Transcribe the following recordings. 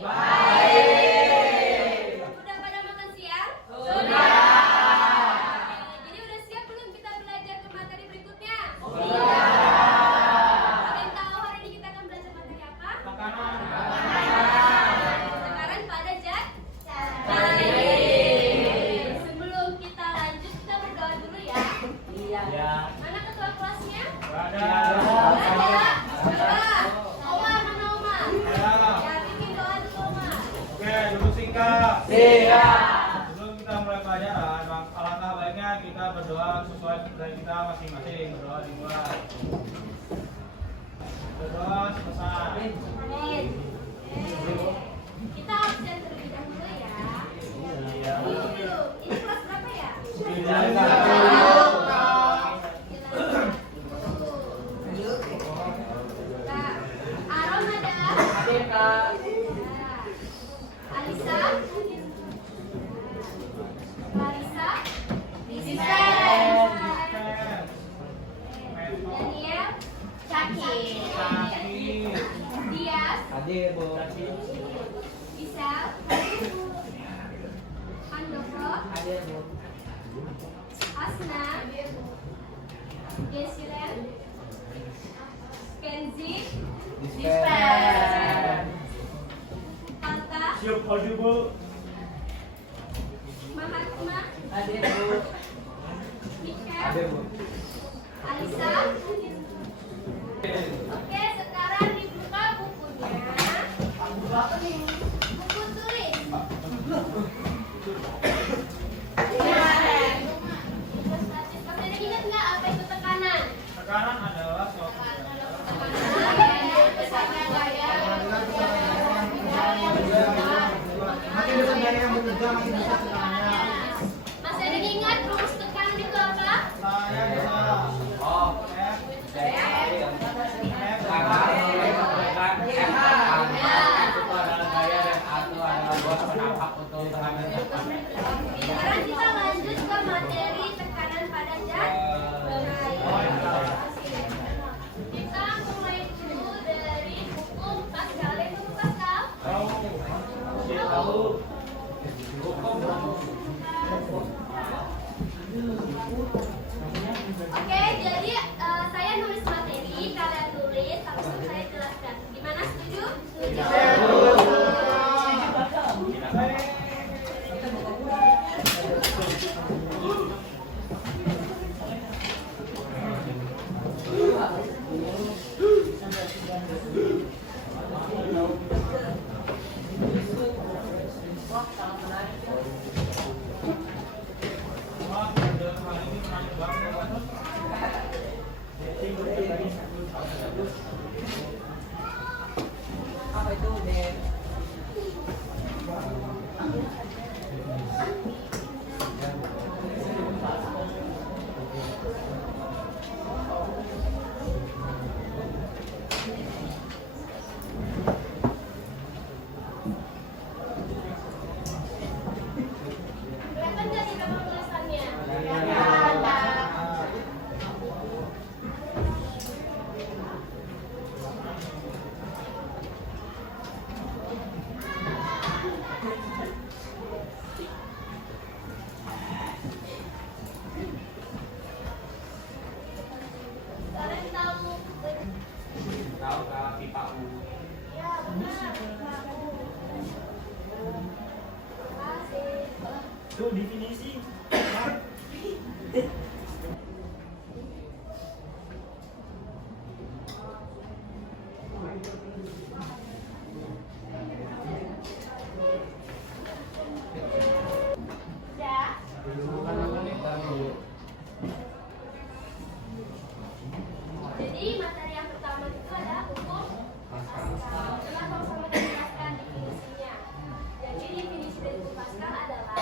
Baik. Sudah pada makan siang? Sudah. Jadi udah siap belum kita belajar ke materi berikutnya? Sudah. Kalian tahu hari ini kita akan belajar materi apa? Makanan. Sekarang pada Jack. Sebelum kita lanjut, kita berdoa dulu ya. Iya. Mana ketua kelasnya? Ada. Omar, mana Omar? Ada. Ya, bikin doa dulu Omar. Oke, duduk singkat. Sebelum kita mulai pelajaran, alangkah baiknya kita berdoa sesuai dari kita masing-masing. Berdoa dimulai. Berdoa selesai. Amin. Kita absen terlebih dahulu ya. Iya. Dulu. Ini kelas berapa ya? Kak, Aron ada? Alisa? Larissa? Daniel? Caki? Dias? Isal? Handoko? Asna? Gesilen? Kenzi? Tanta? Siap hadir, Bu. Mahatma? Michelle? Alisa? Oke, sekarang dibuka bukunya. Buku tulis. Masih ingat nggak apa itu tekanan? Tekanan adalah suatu Masih ada yang ingat rumus tekanan itu apa? saya bisa Sekarang kita lanjut ke materi tekanan pada zat. Kita mulai dulu dari hukum Pascal. Yang hukum Pascal? tahu. Oke, jadi saya nulis materi, kalian tulis, habis itu saya jelaskan. Gimana, setuju? Setuju. Apa itu, Dek? Kelihatan nggak di kamar tulisannya? Kalian tahu? Tahu pipa U. Ya, benar. Makasih. Itu definisi. Ya. Jadi materi yang pertama itu adalah hukum Pascal. Kenapa sama dijelaskan definisinya? Jadi definisi dari hukum Pascal adalah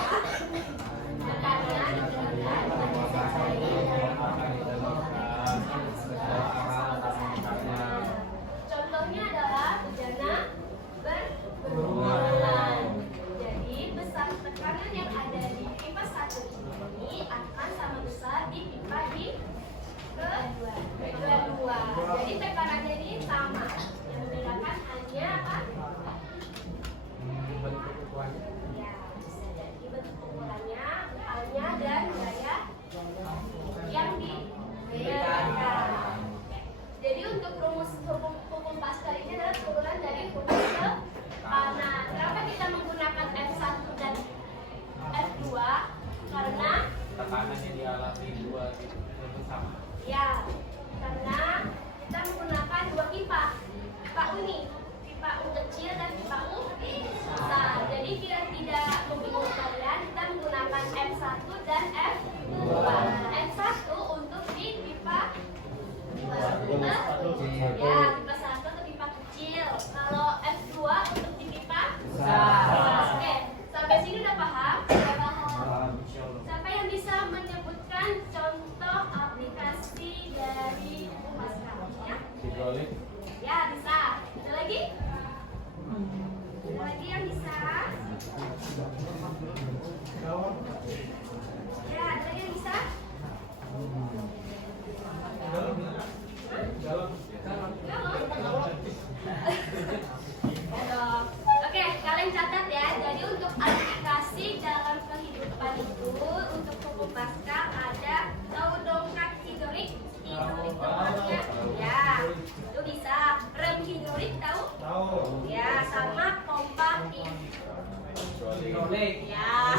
hidrolik. Ya.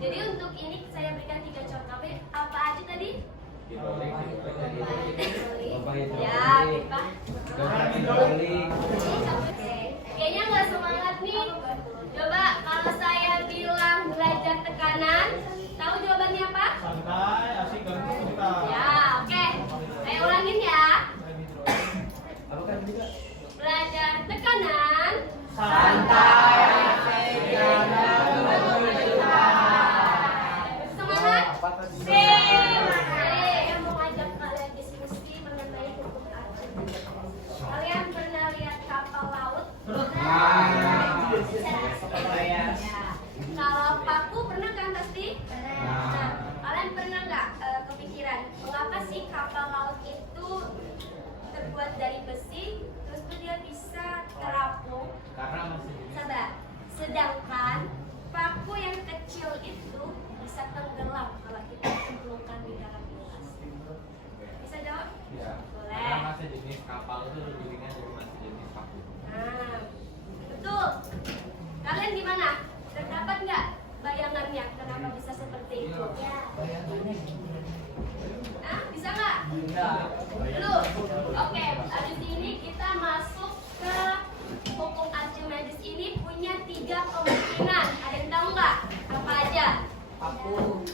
Jadi untuk ini saya berikan 3 contoh. Apa aja tadi? Hidrolik. Ya, pipa. Hidrolik. Oke. Kayaknya nggak semangat nih. Coba kalau saya bilang belajar tekanan, tahu jawabannya apa? Santai, asik gantung kita. Ya, oke. Saya ulangin ya. Apa kan juga? Belajar tekanan. Santai. Semangat. Apa tadi? Saya mau ngajak kalian diskusi mengenai hukum Arjun. Kalian pernah lihat kapal laut? Ya. Kalau paku pernah kan pasti? Nah, kalian pernah nggak kepikiran mengapa sih kapal laut itu terbuat dari besi, terus tuh dia bisa terapung? Karena masih Sabar. Sedangkan paku yang kecil itu bisa tenggelam kalau kita cemplungkan di dalam gelas. Bisa jawab? bisa. Boleh. Karena masih jenis kapal itu lebih ringan dari masih jenis paku. Nah, betul. Kalian gimana? Terdapat nggak bayangannya kenapa bisa seperti itu? Ya. Nah, bisa nggak? Belum. Oke, habis ini kita masuk ke hukum Archimedes ini punya 3 kemungkinan. Ada yang tahu nggak? Apa aja? Paku.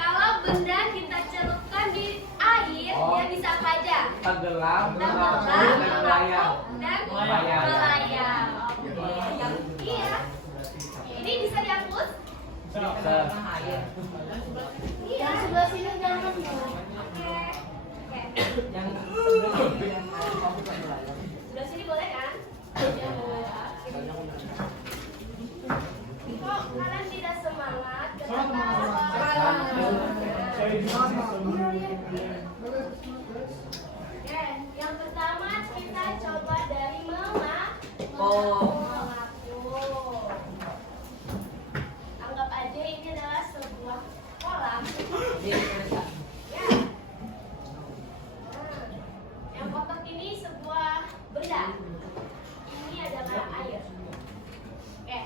Kalau benda kita celupkan di air, dia bisa apa aja? Tenggelam, Tenggelam, melayang. dan Melayang. melayang. Oke, yang iya. Ini bisa dihapus? Iya. Sebelah sini jangan. Oke. Oke. Yang Sebelah sini boleh kan? Kok kalian tidak semangat? Kenapa? Oke, yang pertama kita coba dari memaku. Anggap aja ini adalah sebuah kolam. Ya. Nah, yang kotak ini sebuah benda. Ini adalah air. Oke.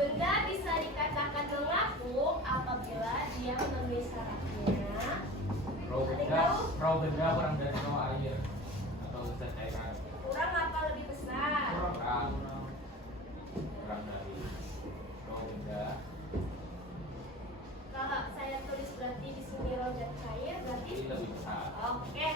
Benda bisa dikatakan mengapung apabila dia memenuhi syaratnya. Perahu benda kurang dari air atau bisa cairan. Kurang apa lebih besar? Kurang dari perahu benda. Kalau saya tulis berarti di sini roda cair berarti Ini lebih besar. oke.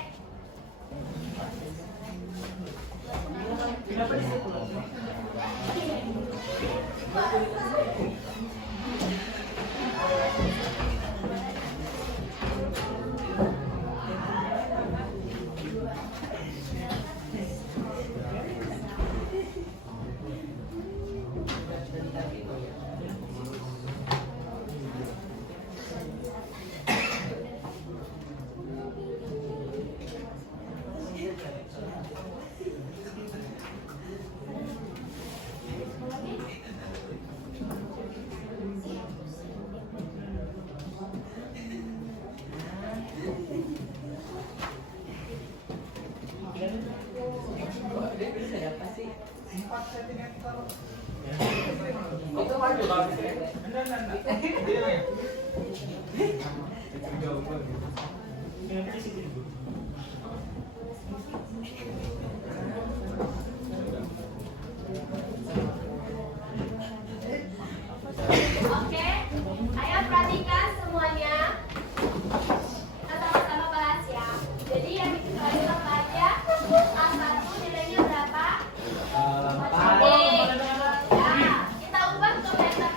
Itu kan juga bisa. Oke, ayo perhatikan semuanya. Kita sama-sama bahas ya. Jadi yang diketahui apa aja? A1 nilainya berapa? Oke. Ya, kita ubah ke meter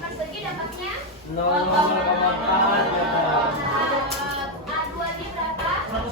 persegi dapatnya 0,4 meter. A2 ini berapa? 150.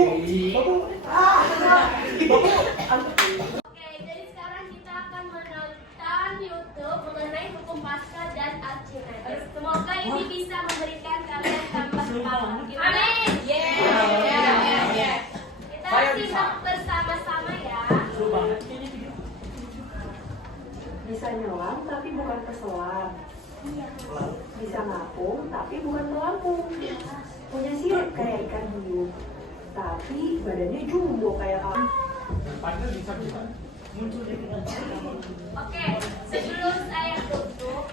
Oke, jadi sekarang kita akan menonton YouTube mengenai hukum Paskah dan Archimedes. Semoga ini bisa memberikan kalian tambah semangat. Amin. Kita simak bersama-sama ya. Bisa nyelam tapi bukan peselam. Bisa ngapung tapi bukan pelampung. Punya sirip kayak ikan hiu, tapi badannya jumbo kayak apa? Padahal bisa bisa. Oke, sebelum saya tutup,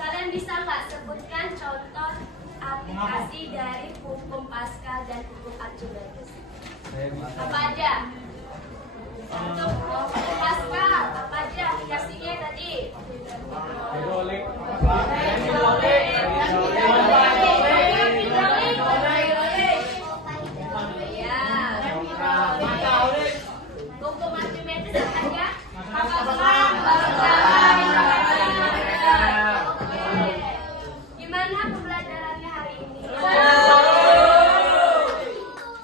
kalian bisa nggak sebutkan contoh aplikasi dari hukum Paskah dan hukum Archimedes? Apa aja? Untuk hukum Paskah, apa aja aplikasinya tadi? Hidrolik. Hukum Archimedes apa aja? Gimana pembelajarannya hari ini?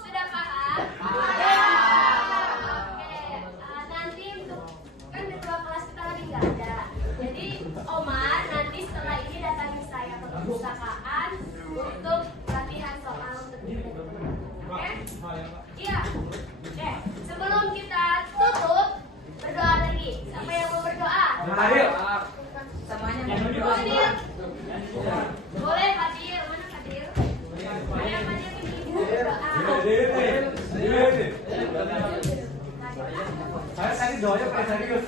Sudah paham? Oke. Nanti untuk kan ketua kelas kita lagi nggak ada. Jadi Omar nanti setelah ini datangi saya ke perpustakaan untuk latihan soal tertutup. Oke? Iya. Oke. Sebelum kita tutup, berdoa lagi. Siapa yang mau berdoa? Hadir. Boleh hadir. Mana hadir? Mana hadir ini berdoa. Saya tadi doanya kayak serius.